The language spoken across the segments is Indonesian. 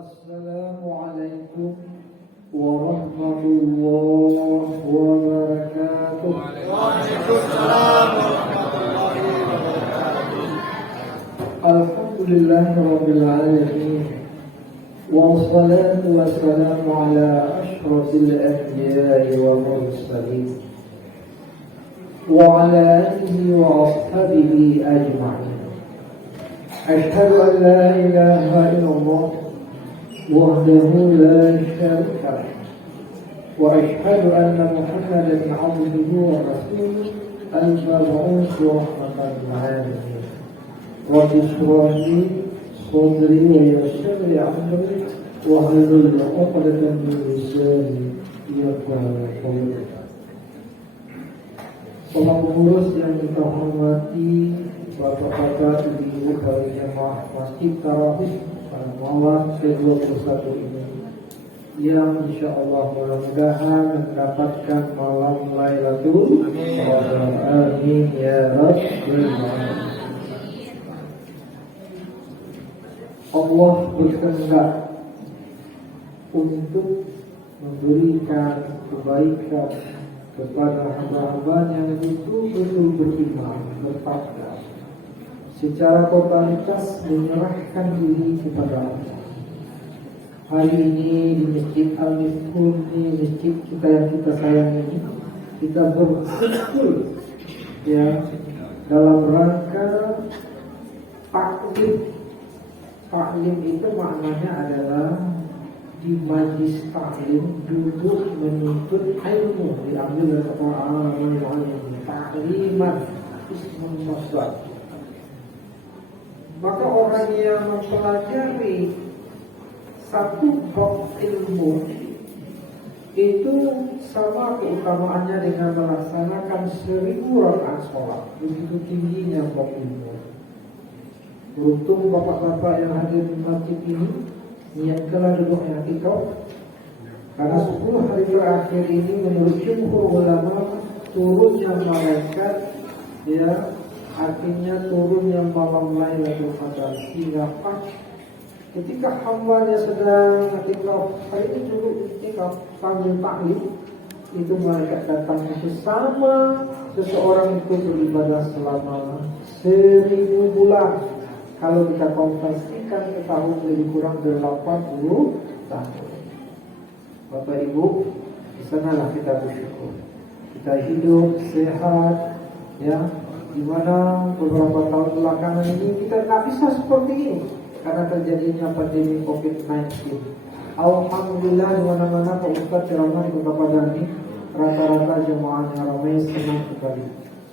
Assalamualaikum warahmatullahi wabarakatuh. Waalaikumsalam warahmatullahi wabarakatuh. Alhamdulillahirabbil alamin. Wassalatu wassalamu ala asyrafil anbiya'i wal mursalin wa ala alihi wa ashabihi ajma'in. Asyhadu an la ilaha illallah wahdahu la syarika lah wa asyhadu anna Muhammadan 'abduhu wa rasuluhu al-mab'uts rahmatan lil 'alamin. Rabbi shrah li sadri wa yassir li amri wahlul 'uqdatam min lisani yafqahu qawli. Para pengurus yang kita hormati, bapak-bapak, ibu-ibu, para jemaah masjid tarawih pada malam ke-21 ini, yang insyaallah mudah-mudahan mendapatkan malam Lailatul Qadar. Amin ya rabbal alamin. Allah berkehendak untuk memberikan kebaikan kepada hamba-hamba yang betul-betul beriman, bertakwa, secara totalitas menyerahkan diri kepada Allah. Hari ini di Masjid Al-Mifhun, di masjid kita yang kita sayangi, kita berkumpul ya dalam rangka taklim. Taklim itu maknanya adalah di majlis taklim duduk menuntut ilmu, diambil dari kata alim, takliman ismun masdar. Maka orang yang mempelajari satu bab ilmu itu sama keutamaannya dengan melaksanakan 1000 rakaat sholat. Begitu tingginya bab ilmu. Beruntung bapak-bapak yang hadir di masjid ini, niatkanlah duduk yang ikut, karena 10 hari terakhir ini menurut jumhur ulama turunnya malaikat, ya artinya turunnya malam Lailatul Qadar, sehingga pas ketika hambanya sedang ikut, hari ini dulu ikut sambil taklim, itu malaikat datang itu sama seseorang itu beribadah selama 1000 bulan. Kalau kita konversikan ke tahun lebih kurang 80 tahun. Bapak Ibu, di sanalah kita bersyukur. Kita hidup sehat, ya. Di mana beberapa tahun belakangan ini kita nggak bisa seperti ini karena terjadinya pandemi COVID-19. Alhamdulillah di mana-mana Pak Ustadz ceramah di Kota Padang ini rata-rata jemaahnya ramai, senang sekali,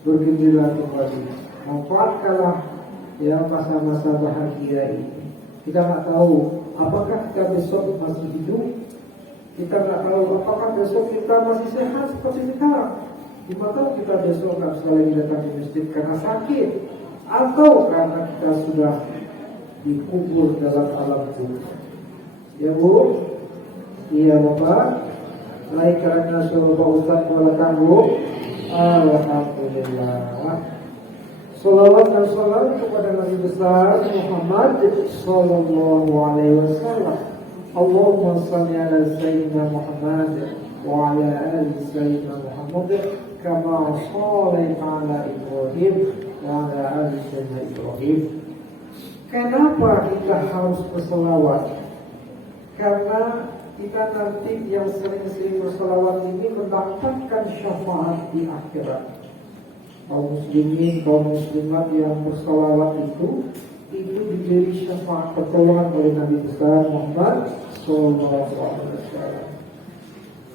bergembira kembali. Manfaatkanlah ya masa-masa bahagia ini. Kita nggak tahu apakah kita besok masih hidup, kita nggak tahu apakah besok kita masih sehat seperti sekarang. Dimana kita besok nggak bisa lagi datang di masjid karena sakit, atau karena kita sudah dikubur dalam alam kubur. Ya Bu, iya Bapak, naik karena suruh Pak Ustadz meletakkan Bu. Alhamdulillah. Salawat dan salam kepada Nabi besar Muhammad sallallahu alaihi wasallam. Allahumma shalli ala sayyidina Muhammad wa ala ali sayyidina Muhammad kama shallaita ala Ibrahim wa ala ali sayyidina Ibrahim. Kenapa kita harus berselawat? Karena kita nanti yang sering-sering berselawat ini mendapatkan syafaat di akhirat. Kaum muslimin, kaum muslimat yang bersalawat itu diberi syafaat pertolongan oleh Nabi besar Muhammad sallallahu alaihi wasallam.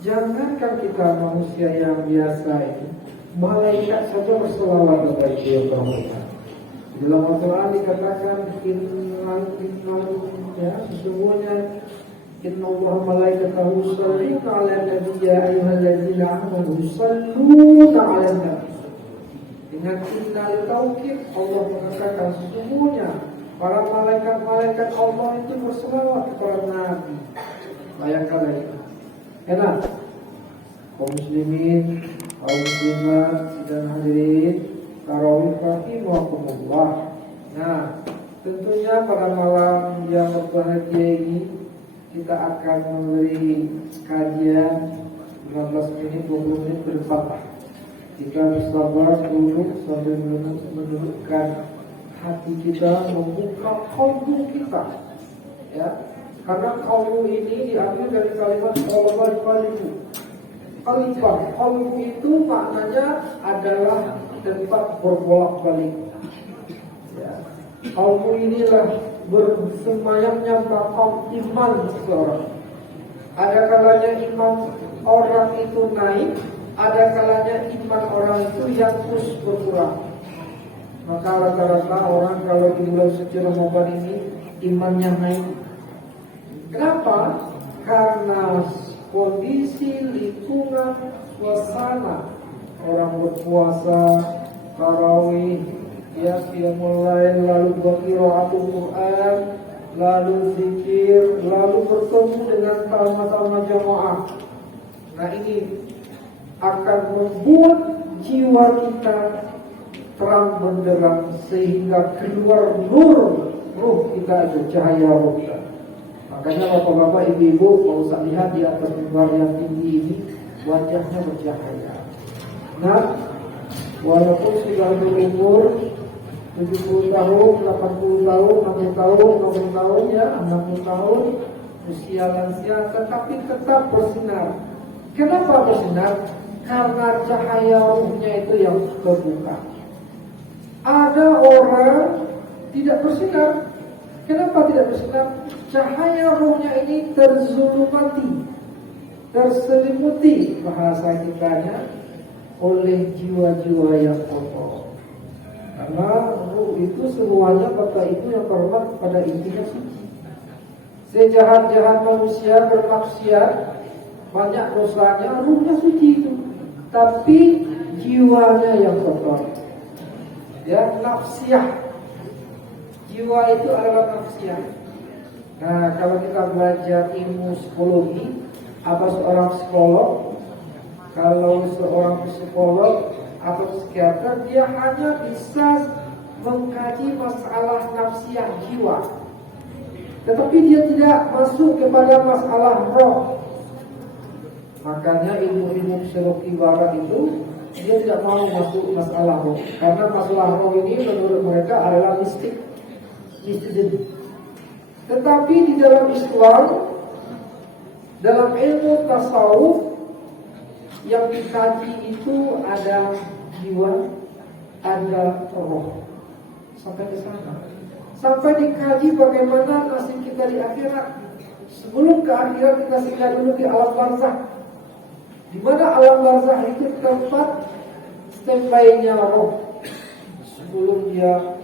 Jangankan kita manusia yang biasa ini, malaikat saja bersalawat kepada Dia berhormat. Dalam Al-Quran dikatakan ya, sesungguhnya inna Allah malaikatahu yusalluna 'alan nabiy ya ayyuhalladzina amanu yusalluna 'alan nabiy. Dengan innal taukid Allah mengatakan sesungguhnya para malaikat-malaikat Allah itu berselawat kepada Nabi. Bayangkan lagi. Enak. Kaum muslimin, kaum muslimat dan hadirin tarawih rahimakumullah. Nah, tentunya pada malam yang berbahagia ini kita akan memberi kajian 15 menit, 20 menit ke depan. Kita bersabar duduk sambil menundukkan hati kita, membuka kalbu kita, ya. Karena kalbu ini diambil dari kalimat qalbu. Kalbu itu maknanya adalah tempat berbolak-balik. Ya. Kalbu inilah bersemayamnya makam iman seseorang. Ada kalanya iman orang itu naik, ada kalanya iman orang itu yang terus berkurang. Maka rata-rata orang kalau di bulan suci Ramadan ini imannya naik. Kenapa? Karena kondisi lingkungan suasana orang berpuasa, tarawih, ya mulai lalu qiraatul Quran, lalu zikir, lalu bertemu dengan talma-talma jamaah. Nah ini akan membuat jiwa kita terang benderang sehingga keluar nur ruh kita itu, cahaya ruh kita. Makanya bapak-bapak, ibu-ibu, kalau usah lihat di atas mimbar yang tinggi ini wajahnya bercahaya. Nah, walaupun sudah berumur 70 tahun, 80 tahun, 60 tahun, 60 tahun ya, 60 tahun, usia lansia, tetapi tetap bersinar. Kenapa bersinar? Karena cahaya ruhnya itu yang terbuka. Ada orang tidak bersinar. Kenapa tidak bersinar? Cahaya ruhnya ini terzulumati, terselimuti bahasa kitanya oleh jiwa-jiwa yang kotor. Karena ruh itu semuanya kata itu yang terhormat pada intinya suci. Sejahat-jahat manusia bermaksiat, banyak dosanya, ruhnya suci itu, tapi jiwanya yang kotor. Ya, nafsiyah. Jiwa itu adalah nafsiyah. Nah, kalau kita belajar ilmu psikologi, apa seorang psikolog? Kalau seorang psikolog atau psikiater, dia hanya bisa mengkaji masalah nafsiyah jiwa, tetapi dia tidak masuk kepada masalah roh. Makanya ilmu-ilmu psikologi barat itu dia tidak mau masuk masalah roh, karena masalah roh ini menurut mereka adalah mistik. Tetapi di dalam Islam, dalam ilmu tasawuf yang dikaji itu ada jiwa, ada roh. Sampai ke sana. Sampai dikaji bagaimana nasib kita di akhirat. Sebelum ke akhirat kita singgah dulu di alam barzakh. Di mana alam barzakh itu tempat standby-nya roh sebelum dia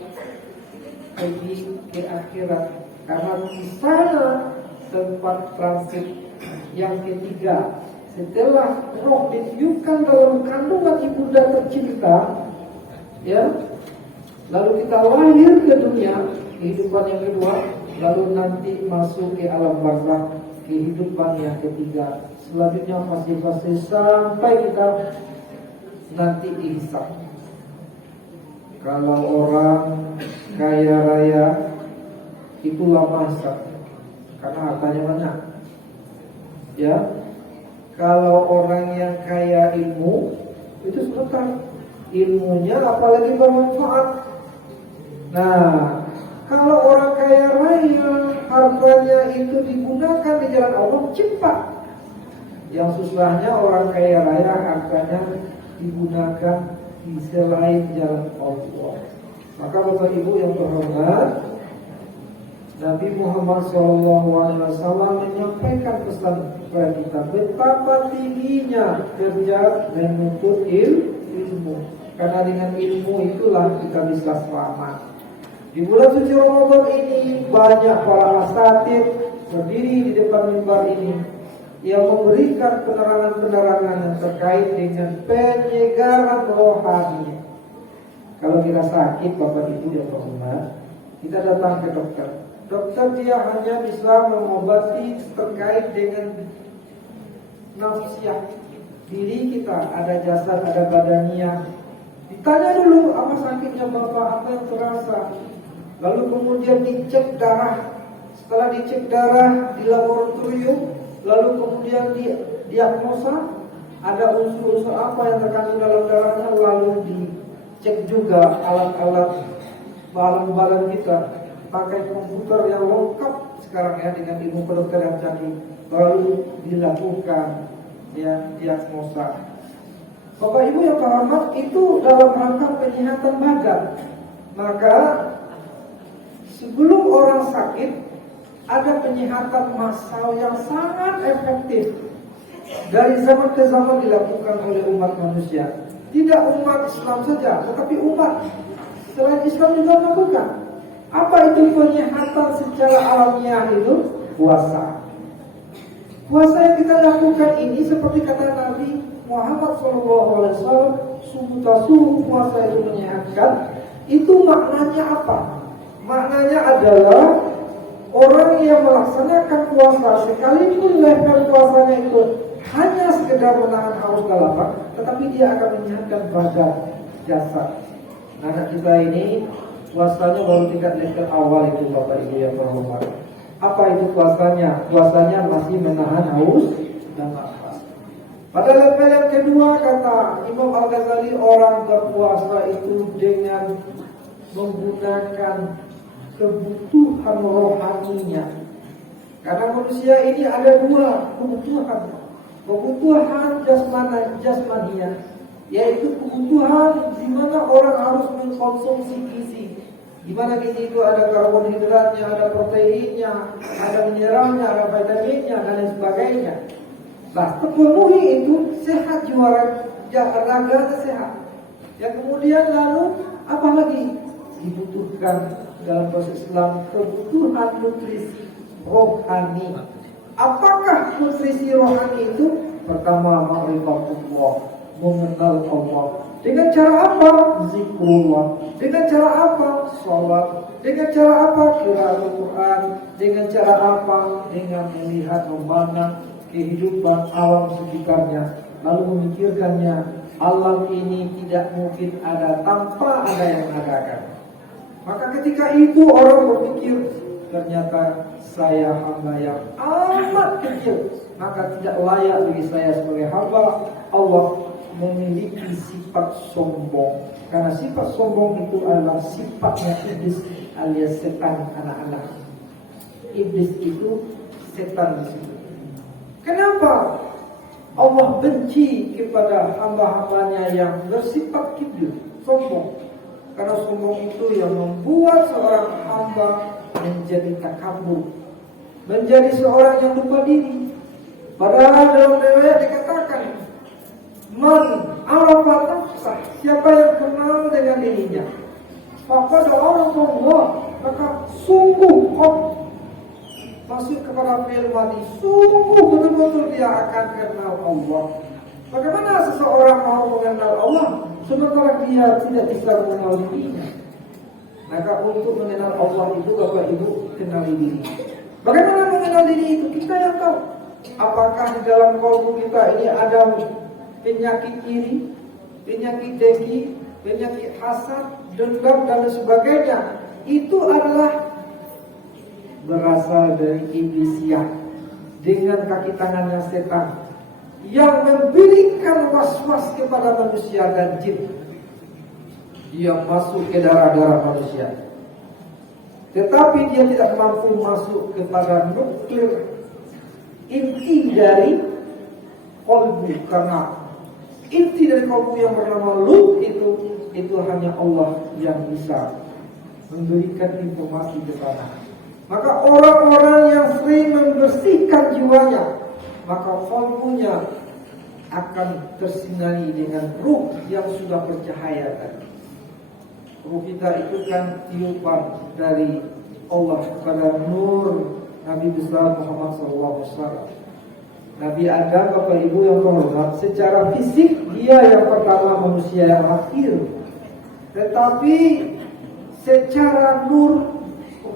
pergi ke akhirat. Karena di sana tempat transit yang ketiga. Setelah roh ditiupkan dalam kandungan ibunda tercinta, ya, lalu kita lahir ke dunia, kehidupan yang kedua, lalu nanti masuk ke alam barzakh, kehidupan yang ketiga. Selanjutnya fase-fase sampai kita nanti dihisab. Kalau orang kaya raya itu lama hisab, karena hartanya banyak. Ya, kalau orang yang kaya ilmu itu sebentar, ilmunya apalagi bermanfaat. Nah, kalau orang kaya raya hartanya itu digunakan di jalan Allah cepat. Yang susahnya orang kaya raya hartanya digunakan di selain jalan Allah. Maka Bapak Ibu yang terhormat, Nabi Muhammad SAW menyampaikan pesan kepada kita betapa tingginya kerja menuntut ilmu. Karena dengan ilmu itulah kita bisa selamat. Di bulan suci Ramadan ini banyak para asatidz berdiri di depan mimbar ini yang memberikan penerangan-penerangan yang terkait dengan penyegaran rohani. Kalau kita sakit, Bapak Ibu yang terhormat, kita datang ke dokter. Dokter dia hanya bisa mengobati terkait dengan nafsiyah diri kita, ada jasad, ada badaniah. Ditanya dulu apa sakitnya Bapak, apa yang terasa. Lalu kemudian dicek darah setelah dicek darah di laboratorium, lalu kemudian diagnosa ada unsur-unsur apa yang terkandung dalam darahnya, lalu dicek juga alat-alat barang-barang kita pakai komputer yang lengkap sekarang ya dengan ilmu kedokteran yang canggih, baru dilakukan ya diagnosa. Bapak Ibu yang terhormat, itu dalam rangka penyihatan badan. Maka sebelum orang sakit ada penyihatan massal yang sangat efektif. Dari zaman ke zaman dilakukan oleh umat manusia. Tidak umat Islam saja, tetapi umat selain Islam juga melakukan. Apa itu penyihatan secara alamiah itu? Puasa. Puasa yang kita lakukan ini seperti kata Nabi Muhammad SAW, sungguh puasa itu menyehatkan. Itu maknanya apa? Maknanya adalah orang yang melaksanakan puasa, sekalipun level puasanya itu hanya sekedar menahan haus dan lapar, tetapi dia akan menyehatkan badan, jasad. Anak kita ini puasanya baru tingkat level awal itu, Bapak Ibu yang terhormat. Apa itu puasanya? Puasanya masih menahan haus dan lapar. Pada level yang kedua, kata Imam Al-Ghazali, orang berpuasa itu dengan menggunakan kebutuhan rohaninya. Karena manusia ini ada dua kebutuhan. Kebutuhan jasmania, yaitu kebutuhan di mana orang harus mengkonsumsi gizi. Di mana gizi itu ada karbohidratnya, ada proteinnya, ada mineralnya, ada vitaminnya dan lain sebagainya. Nah, terpenuhi itu sehat jiwa, raga sehat. Yang kemudian lalu apa lagi dibutuhkan dalam proses Islam? Kebutuhan nutrisi rohani. Apakah nutrisi rohani itu? Pertama, ma'rifatullah, mengenal Allah. Dengan cara apa? Zikrullah. Dengan cara apa? Salat. Dengan cara apa? Qiraatul Quran. Dengan cara apa? Dengan melihat, memandang kehidupan alam sekitarnya, lalu memikirkannya, alam ini tidak mungkin ada tanpa ada yang adakan. Maka ketika itu orang berpikir, ternyata saya hamba yang amat kecil, maka tidak layak bagi saya sebagai hamba Allah memiliki sifat sombong. Karena sifat sombong itu adalah sifatnya iblis alias setan anak-anak. Iblis itu setan di situ. Kenapa Allah benci kepada hamba-hambanya yang bersifat kibir, sombong? Karena sombong itu yang membuat seorang hamba menjadi takabur, menjadi seorang yang lupa diri. Padahal dalam riwayat dikatakan, man arafa nafsah, siapa yang kenal dengan dirinya, maka Allah, maka sungguh masuk kepada fi'il madhi, sungguh betul-betul dia akan kenal Allah. Bagaimana seseorang mau mengenal Allah sementara dia tidak bisa mengenal dirinya? Maka untuk mengenal Allah itu, Bapak Ibu, kenali diri. Bagaimana mengenal diri itu? Kita yang tahu. Apakah di dalam kalbu kita ini ada penyakit iri, penyakit dengki, penyakit hasad, dendam dan sebagainya? Itu adalah berasal dari iblis yang dengan kaki tangannya setan yang memberikan was-was kepada manusia dan jin. Dia masuk ke darah-darah manusia, tetapi dia tidak mampu masuk kepada nuklir inti dari kalbu, karena inti dari kalbu yang bernama Lut itu hanya Allah yang bisa memberikan informasi kepada. Maka orang-orang yang sering membersihkan jiwanya, maka kalbunya akan tersinari dengan ruh yang sudah bercahaya tadi. Ruh kita itu kan tiupan dari Allah kepada nur Nabi besar Muhammad SAW. Nabi Adam, Bapak Ibu yang terhormat, secara fisik dia yang pertama manusia yang akhir, tetapi secara nur,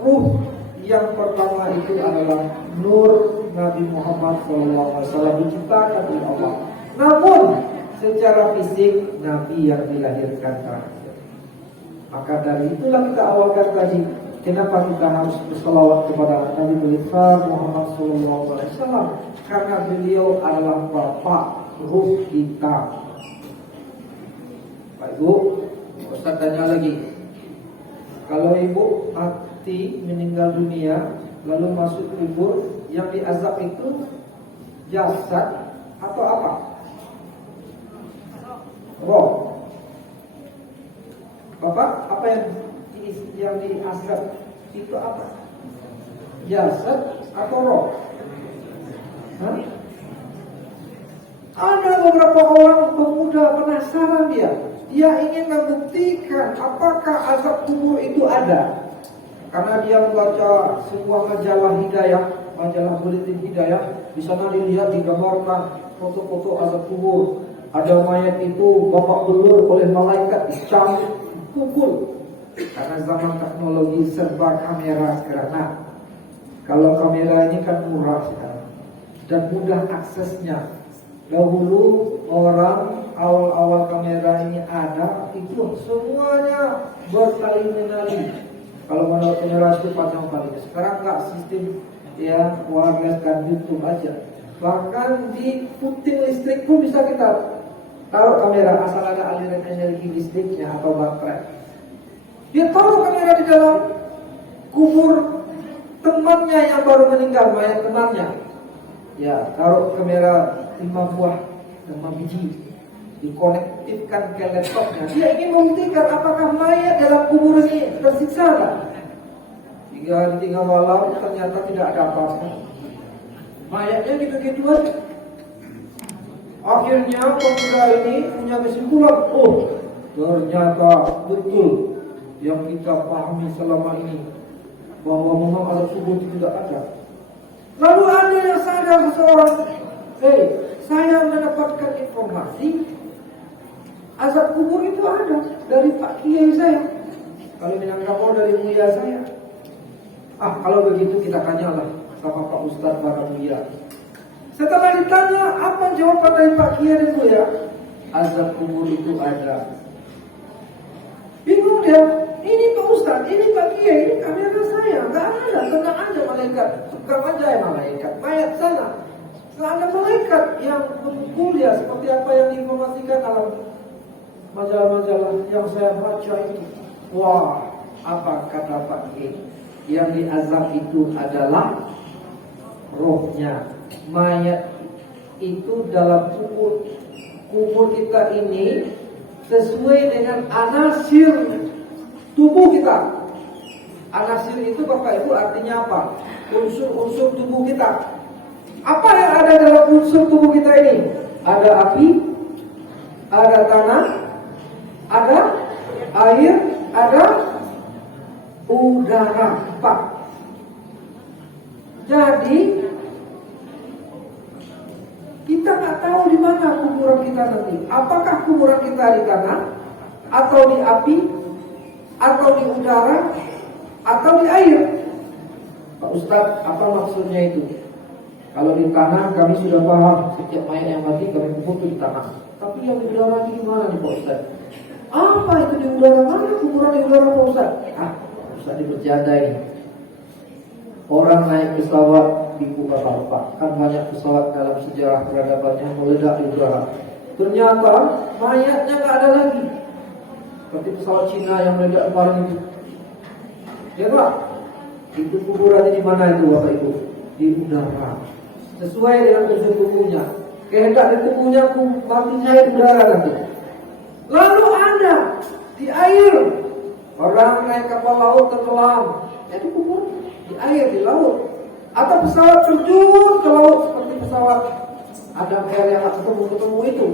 ruh yang pertama itu adalah nur Nabi Muhammad SAW diciptakan oleh Allah. Namun secara fisik Nabi yang dilahirkan terakhir. Maka dari itulah kita awalkan tadi, Kenapa kita harus berselawat kepada Nabi besar Muhammad SAW? Karena beliau adalah bapak ruh kita. Pak Ibu, Ustaz tanya lagi. Kalau ibu mati meninggal dunia lalu masuk kubur, yang diazab itu jasad atau apa? Roh. Bapak, apa yang diazab itu apa? Jasad atau roh? Hah? Ada beberapa orang pemuda penasaran dia ingin membuktikan apakah azab kubur itu ada. Karena dia membaca sebuah majalah hidayah, majalah buletin hidayah, di sana dilihat digambarkan foto-foto azab kubur. Ada mayat itu bapak belur oleh malaikat dicambuk, pukul. Karena zaman teknologi serba kamera sekarang. Nah, kalau kamera ini kan murah sekarang dan mudah aksesnya. Dahulu orang awal-awal kamera ini ada, itu semuanya berkali-kali. Kalau menurut generasi itu panjang kali. Sekarang nggak, sistem ya wireless dan YouTube aja. Bahkan di puting listrik pun bisa kita taruh kamera asal ada aliran energi listriknya atau baterai. Dia taruh kamera di dalam kubur temannya yang baru meninggal, mayat temannya. Ya, taruh kamera 5 buah, 5 biji, dikonektifkan ke laptopnya. Dia ingin membuktikan apakah mayat dalam kubur ini tersiksa tak? 3 hari 3 malam ternyata tidak ada apa-apa. Mayatnya gitu-gitu aja. Akhirnya pemuda ini punya kesimpulan, oh ternyata betul yang kita pahami selama ini, bahwa memang azab kubur itu tidak ada. Lalu ada yang sadar seseorang, saya mendapatkan informasi azab kubur itu ada dari Pak Kiai saya. Kalau Minangkabau dari Buya saya. Kalau begitu kita tanyalah sama Pak Ustadz Baramuya. Setelah ditanya apa jawaban dari Pak Kiai dan Buya, azab kubur itu ada. Bingung dia, ini Pak Ustadz, ini Pak Kiai, ini kamera saya, nggak ada, tenang aja malaikat, suka aja ya malaikat, mayat sana. Nggak ada malaikat yang memukul dia seperti apa yang diinformasikan dalam majalah-majalah yang saya baca itu. Wah, apa kata Pak Kiai? Yang diazab itu adalah rohnya. Mayat itu dalam kubur kita ini sesuai dengan anasir tubuh kita. Anasir itu Bapak Ibu artinya apa? Unsur-unsur tubuh kita. Apa yang ada dalam unsur tubuh kita ini? Ada api, ada tanah, ada air, ada udara. Pak. Jadi kita nggak tahu di mana kuburan kita nanti. Apakah kuburan kita di tanah, atau di api, atau di udara, atau di air? Pak Ustadz, apa maksudnya itu? Kalau di tanah kami sudah paham, setiap mayat yang mati kami kubur di tanah. Tapi yang di udara ini gimana nih Pak Ustadz? Apa itu di udara? Mana kuburan di udara Pak Ustadz? Ustadz dibercanda ini. Orang naik pesawat di Bukalapak, kan banyak pesawat dalam sejarah peradabannya meledak di udara. Ternyata mayatnya nggak ada lagi, seperti pesawat Cina yang meledak kemarin itu. Ya Pak, itu kuburannya di mana itu Bapak Ibu? Di udara. Sesuai dengan unsur tubuhnya. Kehendak di tubuhnya matinya di udara nanti. Lalu ada di air. Orang naik kapal laut tenggelam, jadi kubur di air, di laut. Atau pesawat terjun ke laut seperti pesawat Adam Air yang ketemu itu,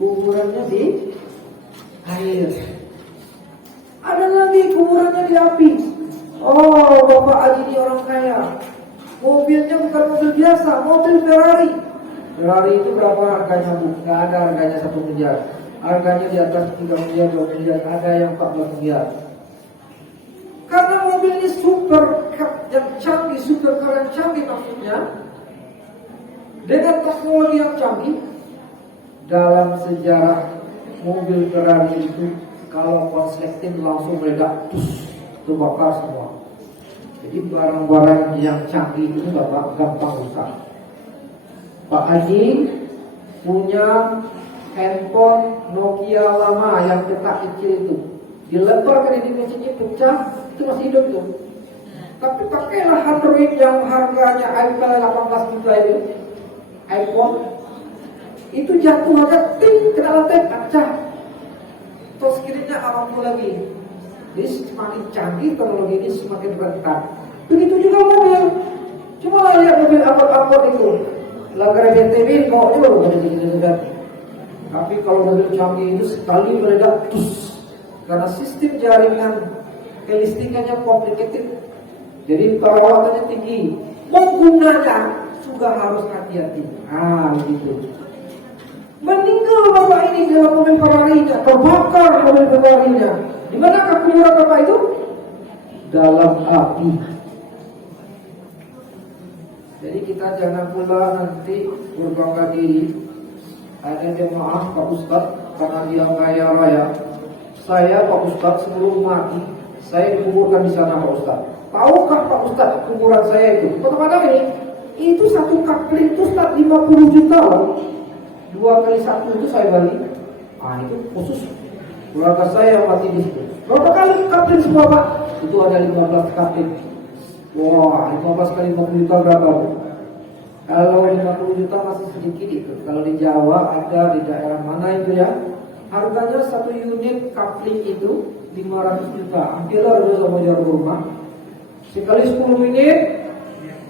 kuburannya di air. Ada lagi kuburannya di api. Oh, Bapak Haji ini orang kaya, mobilnya bukan mobil biasa, mobil Ferrari. Ferrari itu berapa harganya Bu? Nggak ada harganya 1 miliar. Harganya di atas 3 miliar, 2 miliar, ada yang 14 miliar. Karena mobil ini super yang canggih, super keren canggih maksudnya, dengan teknologi yang canggih. Dalam sejarah mobil Ferrari itu kalau konsleting langsung meledak, terbakar semua. Jadi barang-barang yang canggih itu Bapak gampang rusak. Pak Haji punya handphone Nokia lama yang cetak kecil itu, dilemparkan di mesinnya pecah, itu masih hidup tuh. Tapi pakailah Android yang harganya iPhone 18 juta itu, iPhone itu jatuh aja, ting, kena lantai, pecah. Terus kirinya awamku lagi. Jadi semakin canggih teknologi ini semakin rentan. Begitu juga mobil. Cuma lihat mobil angkot-angkot itu, langgar BTW mau juga bukan gitu. Tapi kalau mobil canggih itu sekali meledak, tus, karena sistem jaringan kelistrikannya complicated. Jadi perawatannya tinggi, penggunanya juga harus hati-hati. Gitu. Meninggal bapak ini dalam mobil Ferrari-nya, terbakar mobil Ferrari-nya. Di manakah kuburan bapak itu? Dalam api. Jadi kita jangan pula nanti berbangga diri. Ada jemaah Pak Ustadz karena dia kaya raya. Saya Pak Ustadz sebelum mati saya dikuburkan di sana Pak Ustadz. Tahukah Pak Ustadz kuburan saya itu? Kadang-kadang itu satu kapling itu Ustadz 50 juta loh. 2 kali 1 itu saya balik. Itu khusus keluarga saya yang mati di situ. Berapa kali kapling semua Pak? Itu ada 15 kapling. Wah, 15 kali 50 juta berapa? Kalau 50 juta masih sedikit itu. Kalau di Jawa ada di daerah mana itu ya? Harganya 1 unit kapling itu 500 juta. Ambillah dulu sama jarum rumah. Sekali 10 menit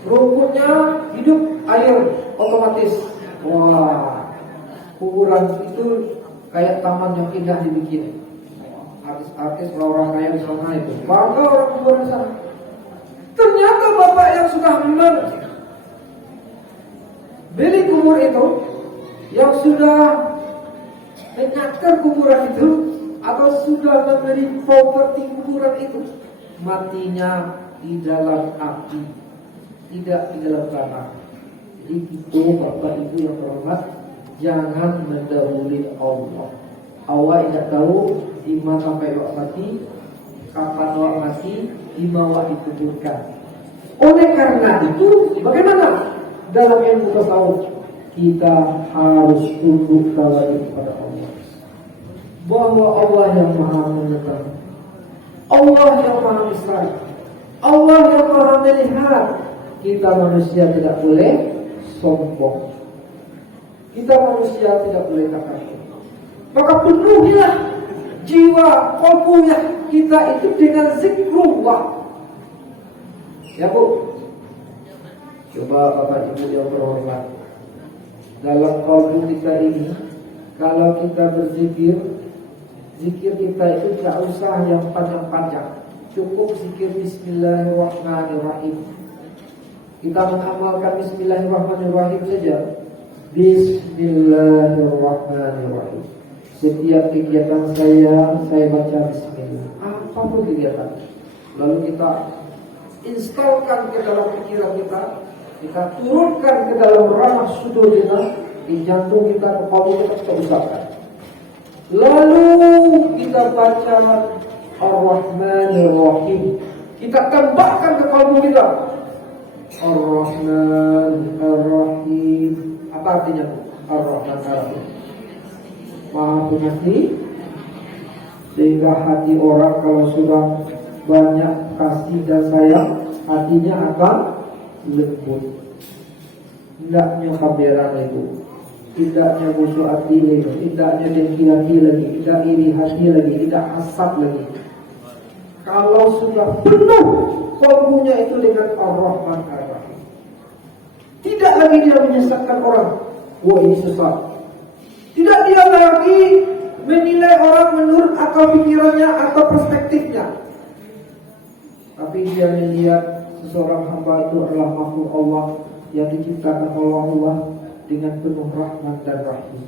rumputnya hidup air otomatis. Wah, kuburan itu kayak taman yang indah dibikin. Artis-artis orang kaya di sana itu bangga orang kuburan sana. Ternyata bapak yang sudah beli kubur itu, yang sudah menyaksikan kuburan itu, atau sudah memberi properti kuburan itu, matinya di dalam api, tidak di dalam tanah. Jadi itu bapak ibu yang terhormat, jangan mendahului Allah. Allah tidak tahu di mana sampai wak mati, kapan wak mati, di mana dikuburkan. Oleh karena itu, bagaimana dalam ilmu tasawuf kita harus tunduk kepada Allah, bahwa Allah yang maha mengetahui, Allah yang maha besar, Allah yang maha melihat. Kita manusia tidak boleh sombong, kita manusia tidak boleh takabur. Maka penuhilah jiwa qalbunya kita itu dengan zikrullah. Ya Bu, coba Bapak Ibu yang berhormat, dalam qalbu kita ini, kalau kita berzikir, zikir kita itu tidak usah yang panjang-panjang, cukup zikir Bismillahirrahmanirrahim. Kita mengamalkan Bismillahirrahmanirrahim saja. Bismillahirrahmanirrahim. Setiap kegiatan saya baca Bismillah. Apapun kegiatan, lalu kita instalkan ke dalam pikiran kita turunkan ke dalam ranah sudur kita, di jantung kita, ke kalbu kita usapkan. Lalu kita baca Ar-Rahmanir-Rahim, kita tambahkan ke kalbu kita Ar-Rahman Ar-Rahim. Apa artinya Ar-Rahman Ar-Rahim? Maha Penyayang. Sehingga hati orang kalau sudah banyak kasih dan sayang, hatinya akan lembut. Tidaknya kaberan itu, tidaknya musuh hati lagi, tidaknya dengki hati lagi, tidak iri hati lagi, tidak hasad lagi. Kalau sudah penuh kalbunya itu dengan Ar-Rahman Ar-Rahim, tidak lagi dia menyesatkan orang. Wah, ini sesat. Tidak dia lagi menilai orang menurut akal pikirannya atau perspektifnya, tapi dia melihat seseorang hamba itu adalah makhluk Allah yang diciptakan oleh Allah dengan penuh rahmat dan rahim.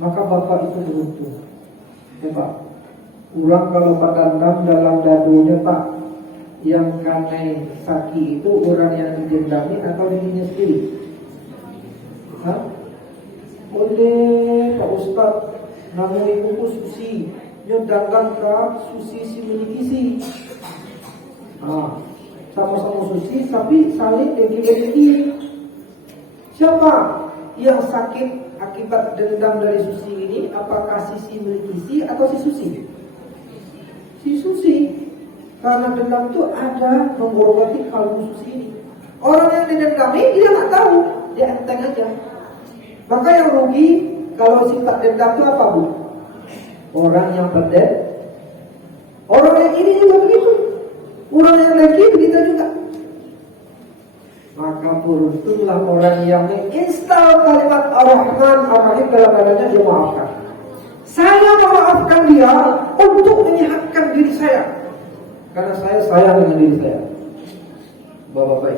Maka bapak itu beruntung. Pak, orang kalau padandam dalam dadunya Pak, yang kanai saki itu orang yang didendami atau dirinya sendiri? Oleh Pak Ustadz, namanya ibuku Susi, nyodangkan ke Susi si menikisi. sama-sama suci, tapi saling dengki-dengki. Siapa yang sakit akibat dendam dari susi ini? Apakah si miliki si atau si susi? Si susi. Karena dendam itu ada menghormati kalbu susi ini. Orang yang didendami dia nggak tahu, dia enteng aja. Maka yang rugi kalau sifat dendam itu apa, Bu? Orang yang berdendam. Orang yang ini juga begitu. Orang yang lagi begitu juga. Maka beruntunglah orang yang menginstal kalimat Ar-Rahman Ar-Rahim dalam badannya, dia maafkan. Saya memaafkan dia untuk menyehatkan diri saya, karena saya sayang dengan diri saya. Bapak-bapak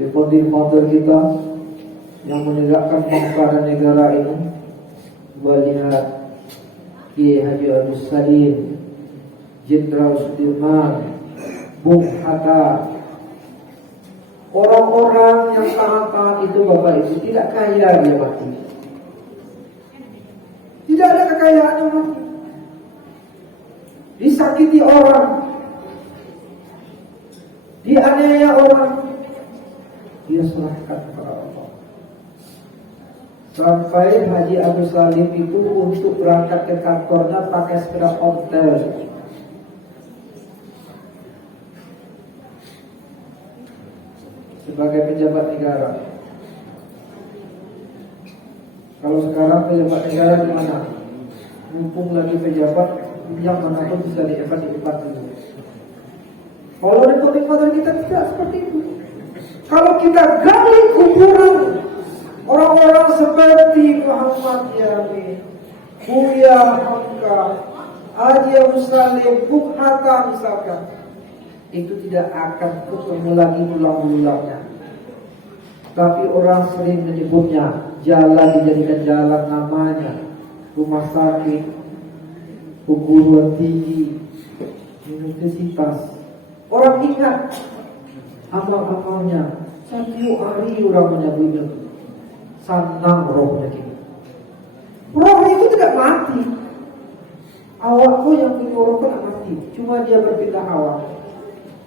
Ibu, di founder kita yang menegakkan bangsa dan negara ini, Walihat Kiai Haji Abdul Salim, Jenderal Sudirman, Bung Hatta, orang-orang yang taat-taat itu, Bapak Ibu, tidak kaya dia mati. Tidak ada kekayaan yang mati. Disakiti orang, dianiaya orang, dia serahkan kepada Allah. Sampai Haji Abdul Salim itu untuk berangkat ke kantornya pakai sepeda ontel. Sebagai pejabat negara. Kalau sekarang pejabat negara di mana? Mumpung lagi pejabat, yang manapun bisa dihebat dulu. Kalau Republik Modern kita tidak seperti itu. Kalau kita gali kuburan orang-orang seperti Muhammad Yamin, Buya Hamka, Haji Abdul Salim, Bung Hatta misalkan, itu tidak akan ketemu lagi ulang-ulangnya. Tapi orang sering menyebutnya, jalan dijadikan jalan namanya, rumah sakit, perguruan tinggi, universitas. Orang ingat amal-amalnya. Setiap hari orang menyebutnya, senang rohnya kita. Roh itu tidak mati. Awakku yang punya roh tidak mati, cuma dia berpindah awak.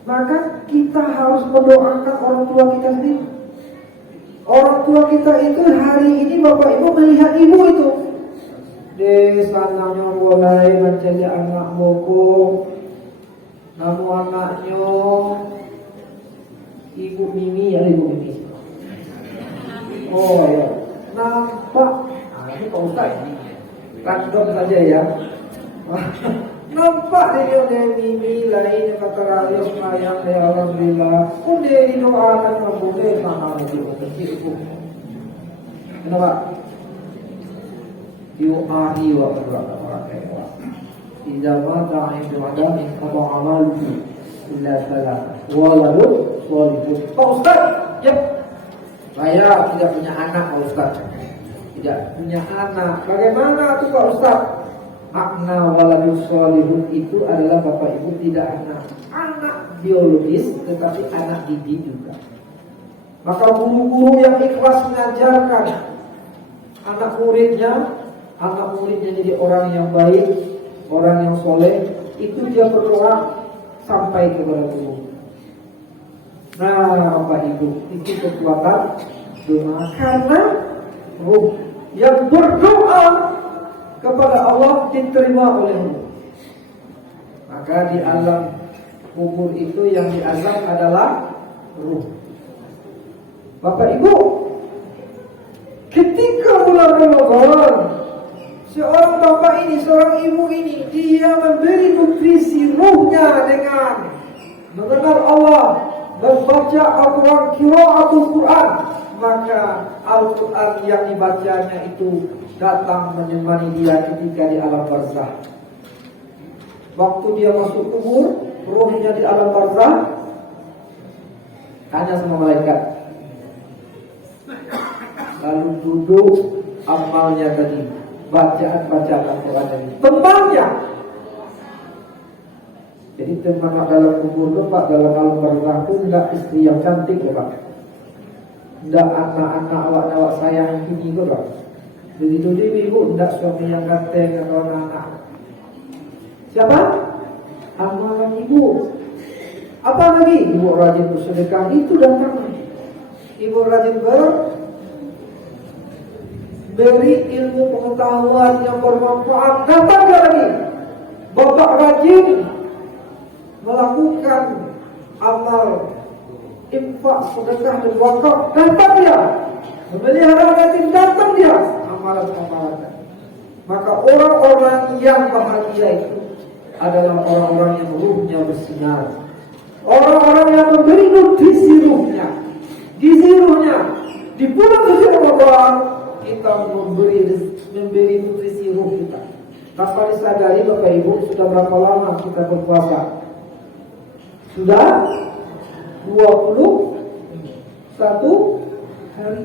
Maka kita harus mendoakan orang tua kita sendiri. Orang tua kita itu hari ini Bapak Ibu melihat ibu itu, sananya mulai mencari anak boko, namu anaknya Ibu Mimi, ya Ibu Mimi. Oh ya, nampak. Ini Pak Ustaz, random saja ya. Nampak dia Mimi lain kata rayos sayang ya Alhamdulillah. Dia doakan membunuh sama itu. Kenapa? Yu'ahi wa berdoa. Tidak mata yang berada di kapal amal illa salah. Walau solihun. Pak Ustaz, ya. Saya tidak punya anak, Pak Ustaz. Tidak punya anak. Bagaimana tuh Pak Ustaz? Makna waladus solihun itu adalah Bapak Ibu tidak anak biologis, tetapi anak didik juga. Maka guru-guru yang ikhlas mengajarkan anak muridnya jadi orang yang baik, orang yang soleh, itu dia berdoa sampai kepada guru. Nah Bapak Ibu, itu kekuatan doa, karena ruh yang berdoa kepada Allah diterima oleh Allah. Maka di alam kubur itu yang diazab adalah ruh. Bapak Ibu, ketika bulan Ramadan, seorang bapak ini, seorang ibu ini, dia memberi nutrisi ruhnya dengan mengenal Allah, membaca Al-Quran, qiraatul Quran, maka Al-Quran yang dibacanya itu datang menemani dia ketika di alam barzah. Waktu dia masuk kubur, ruhnya di alam barzah tanya sama malaikat, lalu duduk amalnya tadi, bacaan Al-Quran tadi, temannya. Jadi teman dalam kubur itu Pak, dalam alam barzah itu enggak istri yang cantik loh Pak, enggak anak-anak awak sayang ini kok Pak. Begitu dia ibu, tidak suami yang ganteng atau anak-anak. Siapa? Amalan ibu. Apa lagi? Ibu rajin bersedekah, itu datang. Ibu rajin beri ilmu pengetahuan yang bermanfaat, datang lagi. Bapak rajin melakukan amal infak, sedekah dan wakaf, datang dia. Memelihara yatim, datang dia. Amalan-amalan. Maka orang-orang yang bahagia itu adalah orang-orang yang ruhnya bersinar. Orang-orang yang memberi nutrisi ruhnya. Gizi ruhnya. Di bulan suci Ramadan kita memberi nutrisi ruh kita. Tanpa disadari Bapak Ibu, sudah berapa lama kita berpuasa? Sudah 21 hari.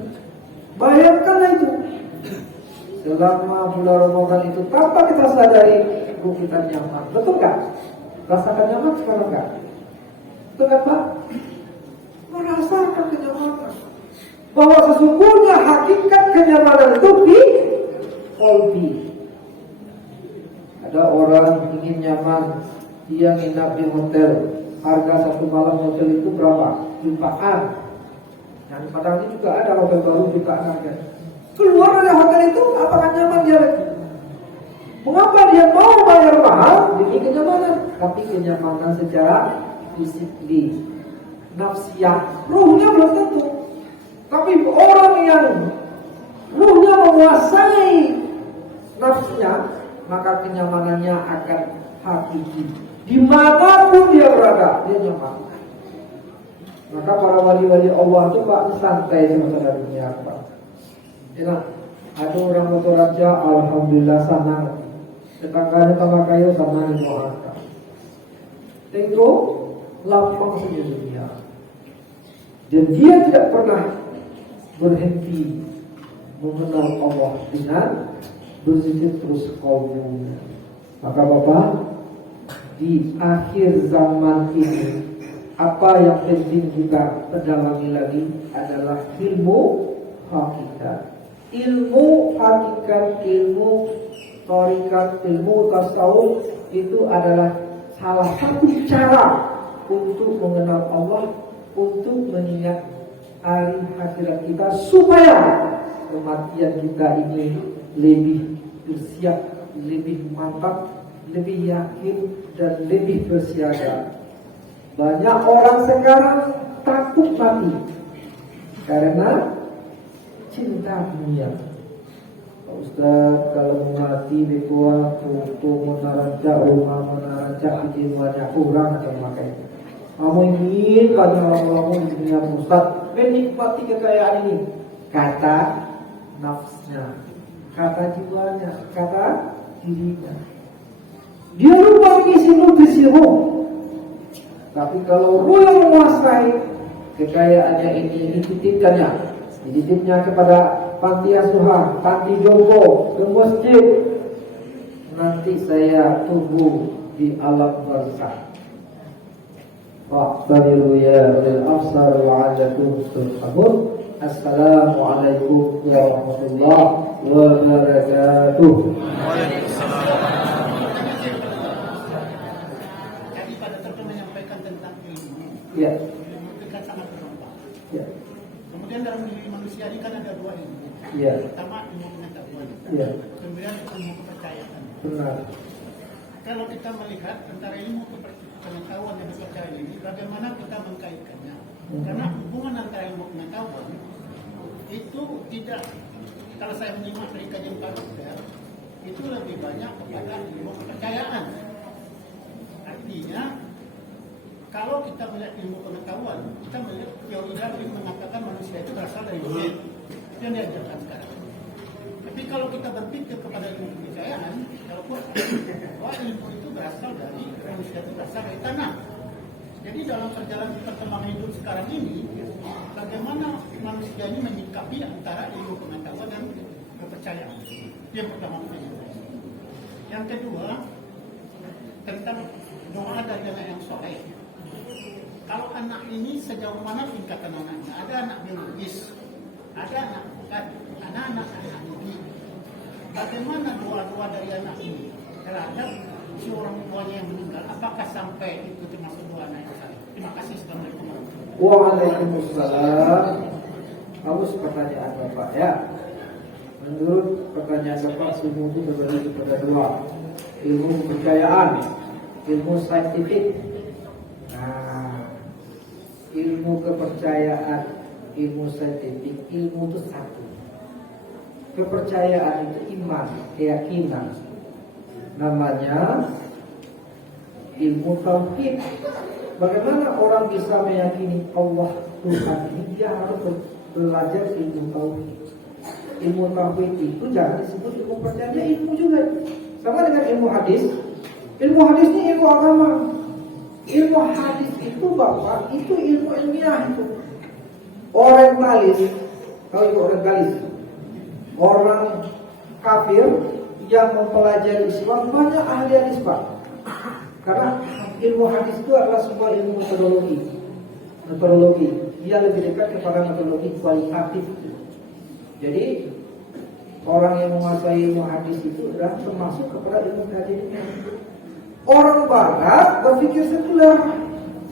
Bayangkanlah itu. Selama bulan Ramadan itu tanpa kita sadari ruh kita nyaman. Betul nggak? Rasakan nyaman sekarang nggak? Betul nggak Pak? Merasakan kenyamanan. Bahwa sesungguhnya hakikat kenyamanan itu di qalbi. Ada orang ingin nyaman, dia nginap di hotel. Harga satu malam hotel itu berapa? Jutaan. Nah, di Padang ini juga ada hotel baru jutaan harganya. Keluar dari hotel itu, apakah nyaman dia lagi? Mengapa dia mau bayar mahal demi kenyamanan? Tapi kenyamanan secara fisik, nafsiyah, ruhnya belum tentu. Tapi orang yang ruhnya menguasai nafsunya, maka kenyamanannya akan hakiki. Dimanapun dia berada, dia nyaman. Maka para wali-wali Allah itu Pak santai sama dunia Pak. Ya, ada orang motor raja, alhamdulillah senang. Tetangganya tambah kaya sama di Muhammad. Tentu lapang saja dunia. Dan dia tidak pernah berhenti mengenal Allah dengan berzikir terus qalbunya. Maka Bapak, di akhir zaman ini apa yang penting kita pedalami lagi adalah ilmu hakikat. Ilmu hakikat, ilmu thariqat, ilmu tasawuf itu adalah salah satu cara untuk mengenal Allah, untuk mengingat hari akhirat kita, supaya kematian kita ini lebih bersiap, lebih mantap, lebih yakin dan lebih bersiaga. Banyak orang sekarang takut mati karena cinta dunia. Pak Ustaz, kalau mati bekuah untuk menarancak rumah, menarancak izin banyak orang atau makanya. Kamu ingin banyak orang-orang di dunia Ustaz menikmati kekayaan ini. Kata nafsnya, kata jiwanya, kata dirinya. Dia lupa mengisi nutrisi ruh. Tapi kalau ruh yang menguasai kekayaannya ini dititipnya kepada panti asuhan, panti jompo, ke masjid. Nanti saya tunggu di alam barzakh. Wa'tadilu ya lil absar wa'adatum sulhahun. Assalamualaikum warahmatullahi wabarakatuh. Tadi pada tertentu menyampaikan tentang ilmu. Ya. Ilmu itu kan sangat bermanfaat. Ya. Kemudian dalam diri manusia ini kan ada dua ilmu. Ya. Pertama ilmu pengetahuan. Ya. Kemudian ilmu kepercayaan. Benar. Kalau kita melihat antara ilmu pengetahuan dan kepercayaan ini, bagaimana kita mengkaitkannya? Karena hubungan antara ilmu pengetahuan itu tidak, kalau saya menyimak dari kajian Pak Ustaz, itu lebih banyak kepada ilmu kepercayaan. Artinya, kalau kita melihat ilmu pengetahuan, kita melihat teori Darwin mengatakan manusia itu berasal dari jin. Itu yang diajarkan sekarang. Tapi kalau kita berpikir kepada ilmu kepercayaan, kalau bahwa ilmu itu berasal dari manusia itu berasal dari tanah. Jadi dalam perjalanan perkembangan hidup sekarang ini, bagaimana manusia ini menyikapi antara ilmu pengetahuan dan kepercayaan. Yang pertama. Yang kedua, tentang doa dari anak yang soleh. Kalau anak ini sejauh mana tingkatan anaknya? Ada anak biologis, ada anak bukan, ada anak ini. Bagaimana doa-doa dari anak ini terhadap si orang tuanya yang meninggal? Apakah sampai itu termasuk doa anak yang soleh? Terima kasih. Assalamualaikum. Waalaikumsalam. Haus pertanyaan Bapak ya. Menurut pertanyaan Bapak, ilmu itu terbagi kepada dua: ilmu kepercayaan, ilmu saintifik. Nah, ilmu kepercayaan, ilmu saintifik, ilmu itu satu. Kepercayaan itu iman, keyakinan. Namanya ilmu tauhid. Bagaimana orang bisa meyakini Allah Tuhan ini? Dia harus belajar ilmu tauhid. Ilmu tauhid itu jangan disebut ilmu percaya, dia ilmu juga. Sama dengan ilmu hadis. Ilmu hadis ini ilmu agama. Ilmu hadis itu Bapak, itu ilmu ilmiah itu. Orientalis, tahu itu orientalis? Orang kafir yang mempelajari Islam banyak ahli hadis Pak. Karena ilmu hadis itu adalah sebuah ilmu metodologi. Dia lebih dekat kepada metodologi kualitatif. Jadi orang yang menguasai ilmu hadis itu adalah termasuk kepada ilmu hadis. Orang Barat berpikir sekuler,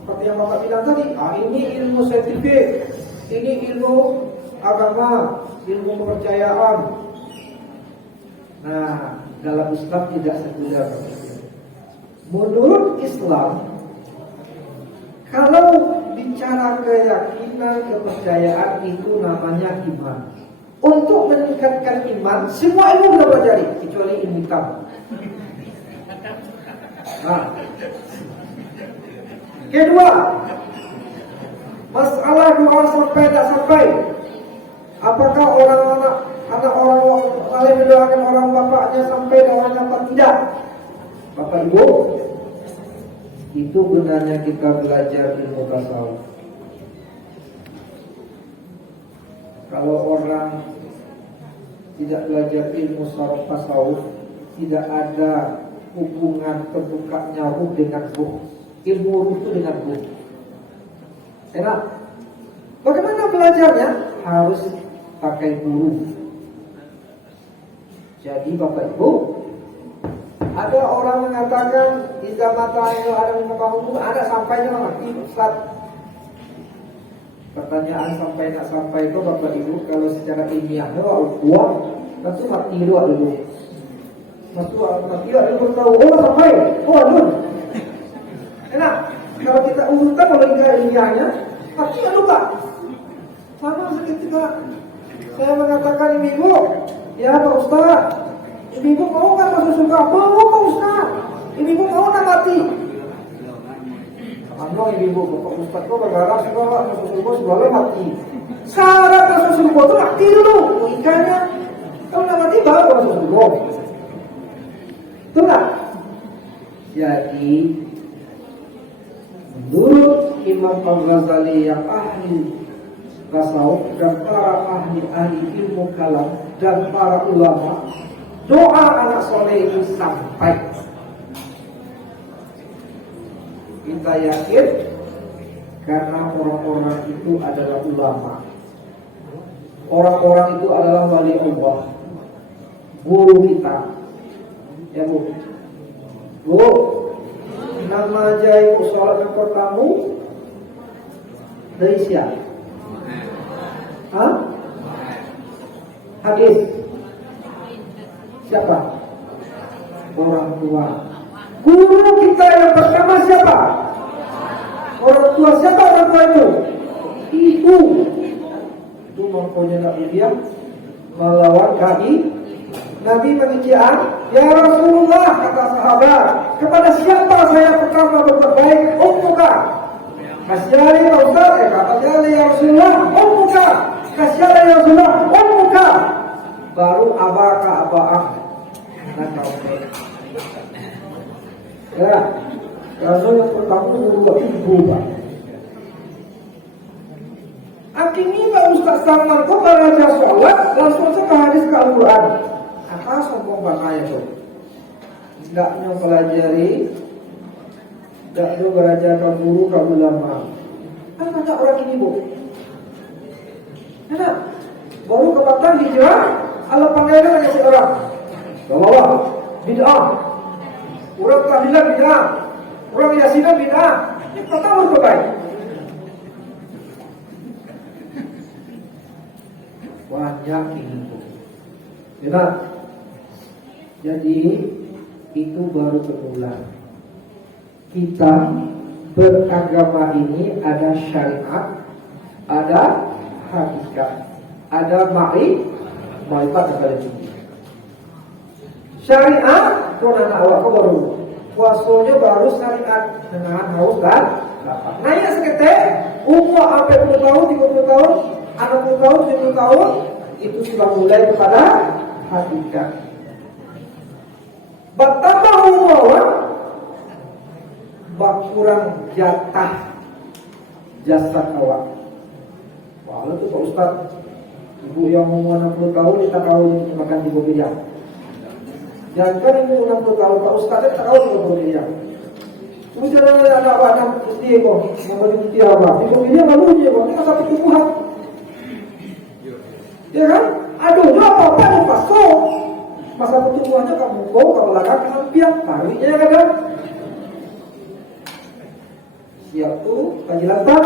seperti yang Bapak bilang tadi. Ini ilmu saintifik, ini ilmu agama, ilmu kepercayaan. Nah, dalam Islam tidak sekuler. Menurut Islam, kalau bicara keyakinan, kepercayaan itu namanya iman. Untuk meningkatkan iman, semua ilmu kita pelajari kecuali ilmu hitam. Nah, kedua, masalah doa sampai tak sampai. Apakah anak orang boleh mendoakan orang bapaknya sampai doanya apa tidak? Bapak Ibu, itu gunanya kita belajar ilmu tasawuf. Kalau orang tidak belajar ilmu tasawuf, tidak ada hubungan terbukanya ruh dengan ruh. Ilmu ruh itu dengan ruh. Enak. Bagaimana belajarnya? Harus pakai guru. Jadi Bapak Ibu, ada orang mengatakan di zaman terakhir ada 5 tahun ada sampainya mati Ustaz. Pertanyaan sampai nak sampai itu Bapak Ibu, kalau secara ilmiah kuat, tentu mati dulu. Mati dulu tahu sampai. Aduh. Enak. Kalau kita urutkan oleh ilmiahnya, mati dulu Pak. Sama seketika saya mengatakan ibu, ya Pak Ustaz, ibu mau nggak masuk surga? Mau Pak Ustaz. Ibu mau nggak mati? Amno ibu Bapak Ustaz kok berharap sekolah masuk surga sebelum mati. Syarat masuk surga itu mati dulu. Ikannya kalau nggak mati baru masuk surga. Betul nggak? Jadi menurut Imam Al-Ghazali yang ahli tasawuf dan para ahli ilmu kalam dan para ulama, doa anak soleh itu sampai. Kita yakin karena orang-orang itu adalah ulama, orang-orang itu adalah wali Allah, guru kita. Ya Bu, nama jahit sholat yang pertama dari siapa? Hadis. Siapa? Orang tua. Guru kita yang pertama siapa? Orang tua. Siapa orang tua itu? Ibu. Itu mempunyai Nabi dia melawan kaki. Nabi mengijian, ya Rasulullah, kata sahabat, kepada siapa saya pertama berbuat baik? Ummuka. Kasyari ya Ustaz, kasyari ya Rasulullah, ummuka. Kasyari ya Rasulullah, ummuka. Baru abaka aba'ah. Nah, ya, karena yang pertama itu berbuat ibu Pak. Akhirnya Pak Ustaz Samar kok belajar sholat langsung ke hadis ke Al-Quran. Apa sombong bangkanya itu? Tidak mempelajari, tidak belajar ke guru, ke ulama. Kan banyak orang ini Bu. Enak. Baru ke Batam hijrah, Allah panggilnya banyak si orang. Bawa bid'ah. Orang tahlilan bid'ah. Orang yasinan bid'ah. Ini pertama terbaik. banyak ini. Ya, jadi itu baru permulaan. Kita beragama ini ada syariat, ada hakikat, ada ma'rifat dan tinggi. Syariat pun anak awak baru, puasanya baru syariat dengan haus dan lapar. Nah ya seketik umur sampai 10 tahun, 30 tahun, 60 tahun, 70 tahun itu sudah mulai kepada hakikat. Bertambah umur, kurang jatah jasad awak. Wah, itu Pak Ustaz, ibu yang umur 60 tahun kita kawin makan 3 miliar. Jangan kan ibu 60 tahun Pak Ustaz kita kawin 3 miliar. Kemudian ada anak putih kok, yang baju putih apa? 3 miliar barunya kok, ini masa pertumbuhan. Ya kan? Aduh, apa-apa yang pasok. Masa pertumbuhannya kamu kau ke belakang kehampian, taruhnya kan? Siap tuh, penjelasan.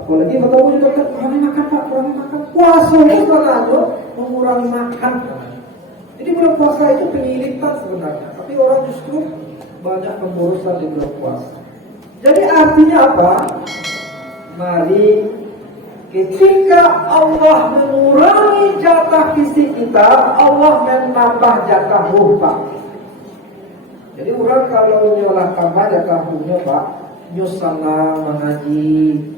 Apalagi bertemu dokter, kurangi makan Pak, kurangi makan. Puasa itu katanya mengurangi makan. Jadi bulan puasa itu pengiritan sebenarnya, tapi orang justru banyak pemborosan di bulan puasa. Jadi artinya apa? Mari ketika Allah mengurangi jatah fisik kita, Allah menambah jatah ruh Pak. Jadi orang kalau nyolah tambah jatah ruhnya Pak, nyusana mengaji,